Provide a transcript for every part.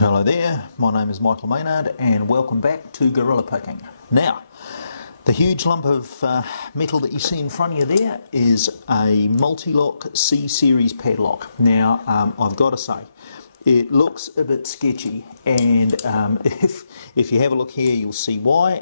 Hello there, my name is Michael Maynard and welcome back to Gorilla Picking. Now, the huge lump of metal that you see in front of you there is a Mul-T-Lock C series padlock. Now, I've got to say, it looks a bit sketchy, and if you have a look here you'll see why.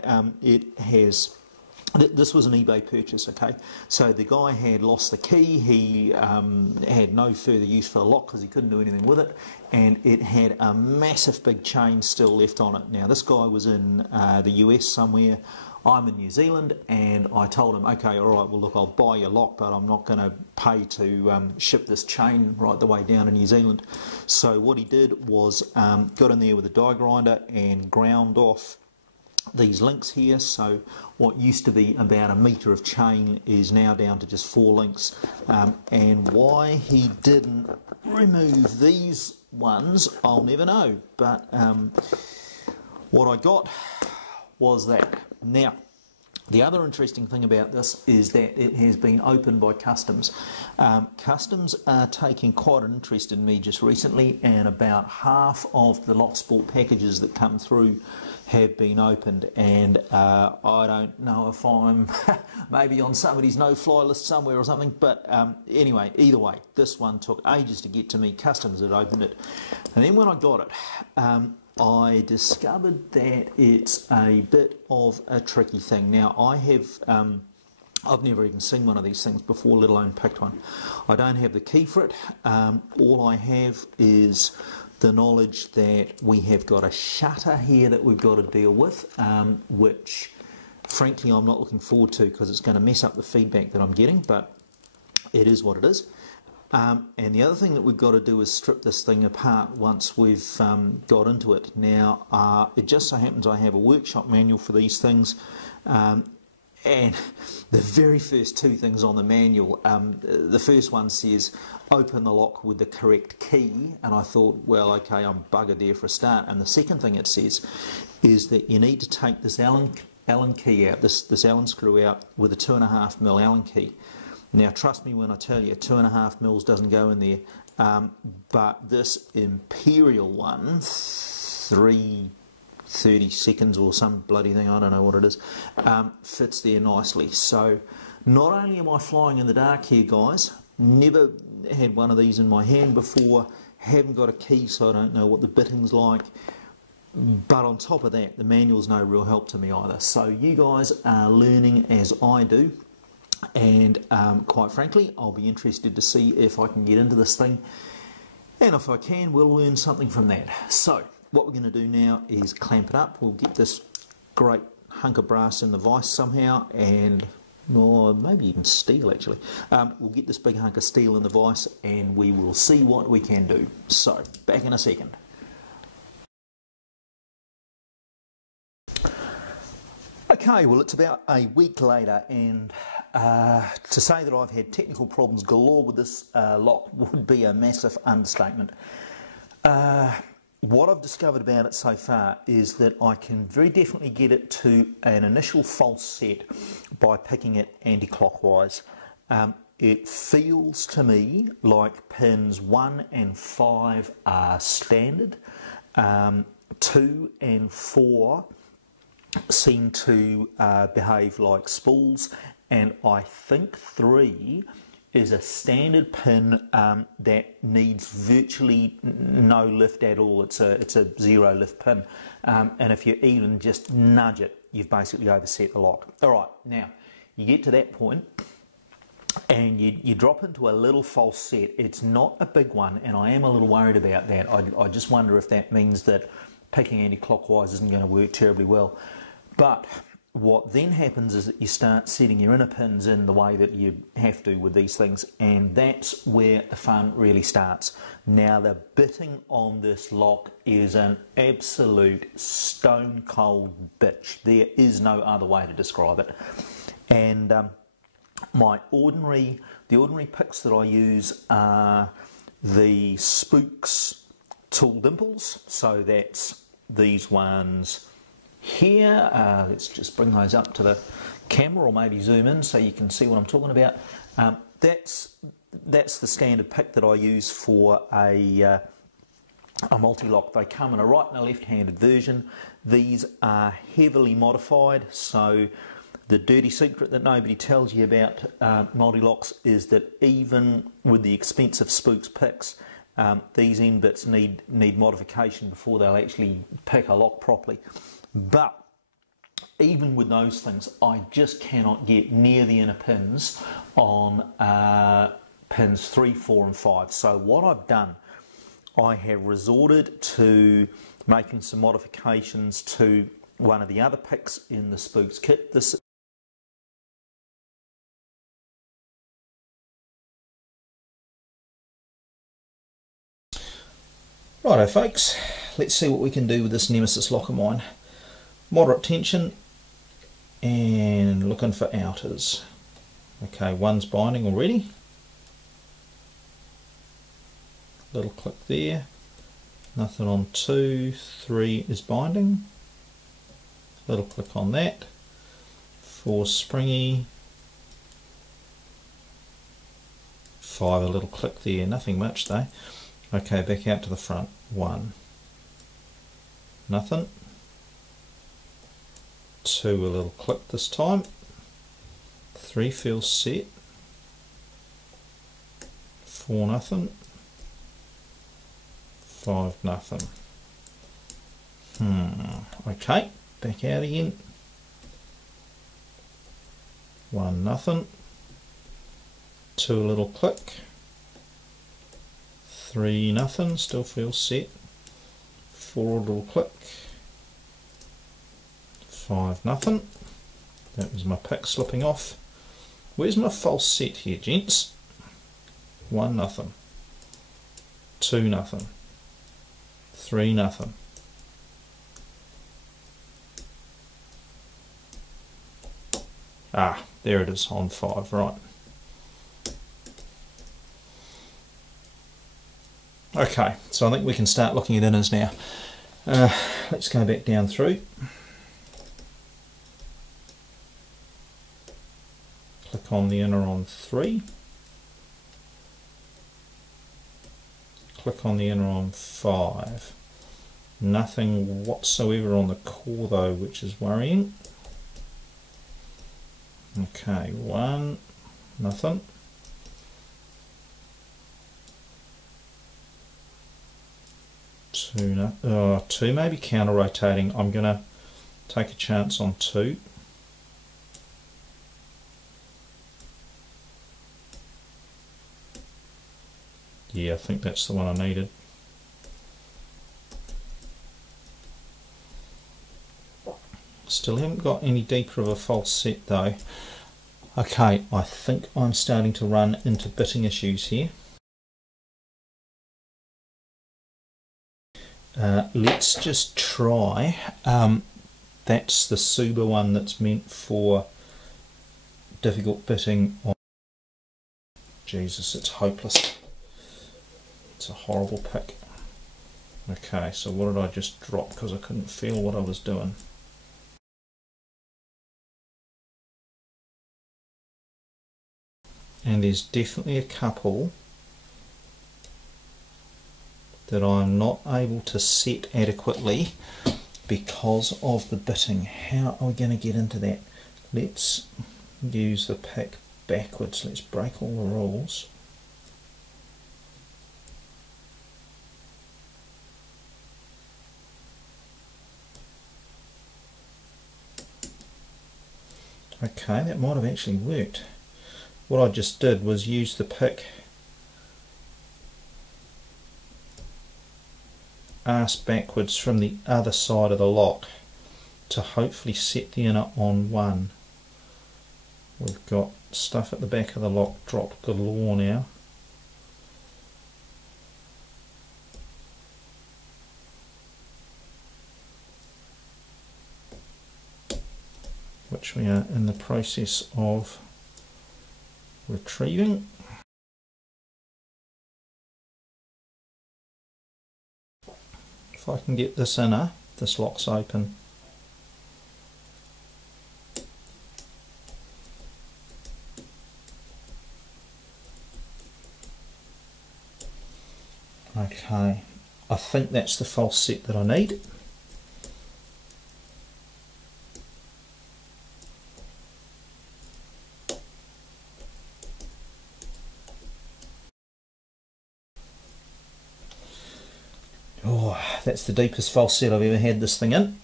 This was an eBay purchase, okay? So the guy had lost the key, he had no further use for the lock because he couldn't do anything with it, and it had a massive big chain still left on it. Now this guy was in the US somewhere, I'm in New Zealand, and I told him, okay, alright, well look, I'll buy your lock, but I'm not going to pay to ship this chain right the way down to New Zealand. So what he did was got in there with a die grinder and ground off these links here. So what used to be about a metre of chain is now down to just 4 links, and why he didn't remove these ones I'll never know, but what I got was that. Now the other interesting thing about this is that it has been opened by Customs. Customs are taking quite an interest in me just recently, and about half of the Lock Sport packages that come through have been opened, and I don't know if I'm maybe on somebody's no-fly list somewhere or something, but anyway, either way, this one took ages to get to me. Customs had opened it, and then when I got it, I discovered that it's a bit of a tricky thing. Now I've never even seen one of these things before, let alone picked one. I don't have the key for it. All I have is the knowledge that we have got a shutter here that we've got to deal with, which frankly I'm not looking forward to because it's going to mess up the feedback that I'm getting, but it is what it is. And the other thing that we've got to do is strip this thing apart once we've got into it. Now, it just so happens I have a workshop manual for these things, and the very first 2 things on the manual, the first one says open the lock with the correct key, and I thought, well, okay, I'm buggered there for a start. And the second thing it says is that you need to take this Allen key out, this Allen screw out with a 2.5mm Allen key. Now trust me when I tell you 2.5mm doesn't go in there, but this Imperial one, 3/30 seconds or some bloody thing, I don't know what it is, fits there nicely. So not only am I flying in the dark here, guys, never had one of these in my hand before, haven't got a key so I don't know what the bitting's like, but on top of that the manual's no real help to me either. So you guys are learning as I do. And quite frankly, I'll be interested to see if I can get into this thing, and if I can, we'll learn something from that. So what we're going to do now is clamp it up. We'll get this great hunk of brass in the vise somehow, and or maybe even steel actually. We'll get this big hunk of steel in the vise and we will see what we can do. So back in a second. Okay, well it's about a week later, and to say that I've had technical problems galore with this lock would be a massive understatement. What I've discovered about it so far is that I can very definitely get it to an initial false set by picking it anti-clockwise. It feels to me like pins 1 and 5 are standard, 2 and 4 seem to behave like spools, and I think 3 is a standard pin that needs virtually no lift at all. It's a 0 lift pin, and if you even just nudge it, you've basically overset the lock. Alright, now you get to that point and you drop into a little false set. It's not a big one, and I am a little worried about that. I just wonder if that means that picking anti-clockwise isn't going to work terribly well. But what then happens is that you start setting your inner pins in the way that you have to with these things, and that's where the fun really starts. Now the bitting on this lock is an absolute stone cold bitch. There is no other way to describe it. And the ordinary picks that I use are the Spooks tool dimples, so that's these ones here. Let's just bring those up to the camera, or maybe zoom in so you can see what I'm talking about. That's the standard pick that I use for a a Mul-T-Lock. They come in a right and a left-handed version. These are heavily modified, so the dirty secret that nobody tells you about Mul-T-Locks is that even with the expensive Spooks picks, these end bits need modification before they'll actually pick a lock properly. But even with those things, I just cannot get near the inner pins on pins 3, 4 and 5. So what I've done, I have resorted to making some modifications to one of the other picks in the Spooks kit. Righto folks, let's see what we can do with this Nemesis lock of mine. Moderate tension and looking for outers. Okay, one's binding already. Little click there. Nothing on 2, 3 is binding. Little click on that. 4 springy. 5 a little click there, nothing much though. Okay, back out to the front. 1. Nothing. 2 a little click this time. 3 feels set. 4 nothing. 5 nothing. Okay, back out again. 1 nothing. 2 a little click. 3 nothing, still feels set. 4 a little click. 5 nothing. That was my pick slipping off. Where's my false set here, gents? 1 nothing. 2 nothing. 3 nothing. Ah, there it is on 5, right. Okay, so I think we can start looking at inners now. Let's go back down through. Click on the inner on 3. Click on the inner on 5. Nothing whatsoever on the core though, which is worrying. Okay, 1, nothing. 2 maybe counter rotating. I'm gonna take a chance on 2. Yeah, I think that's the one I needed. Still haven't got any deeper of a false set though. Okay, I think I'm starting to run into bitting issues here. Let's just try, that's the Suba one that's meant for difficult bitting on. Jesus, it's hopeless. It's a horrible pick. Okay, so what did I just drop because I couldn't feel what I was doing? And there's definitely a couple that I'm not able to set adequately because of the bitting. How are we going to get into that? Let's use the pick backwards. Let's break all the rules. Okay, that might have actually worked. What I just did was use the pick arse backwards from the other side of the lock to hopefully set the inner on 1. We've got stuff at the back of the lock dropped galore now. Which we are in the process of retrieving. If I can get this inner, this lock's open. Okay, I think that's the false set that I need. Oh, that's the deepest false set I've ever had this thing in.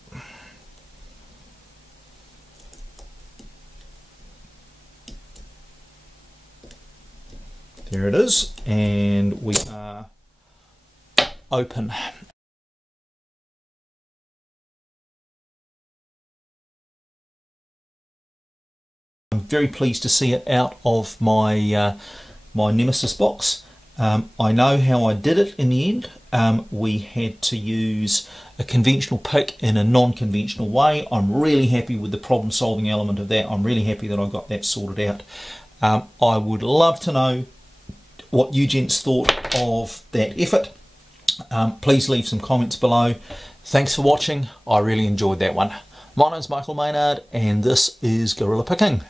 There it is, and we are open. I'm very pleased to see it out of my my Nemesis box. I know how I did it in the end. We had to use a conventional pick in a non-conventional way. I'm really happy with the problem solving element of that. I'm really happy that I got that sorted out. I would love to know what you gents thought of that effort. Please leave some comments below. Thanks for watching. I really enjoyed that one. My name's Michael Maynard and this is Gorilla Picking.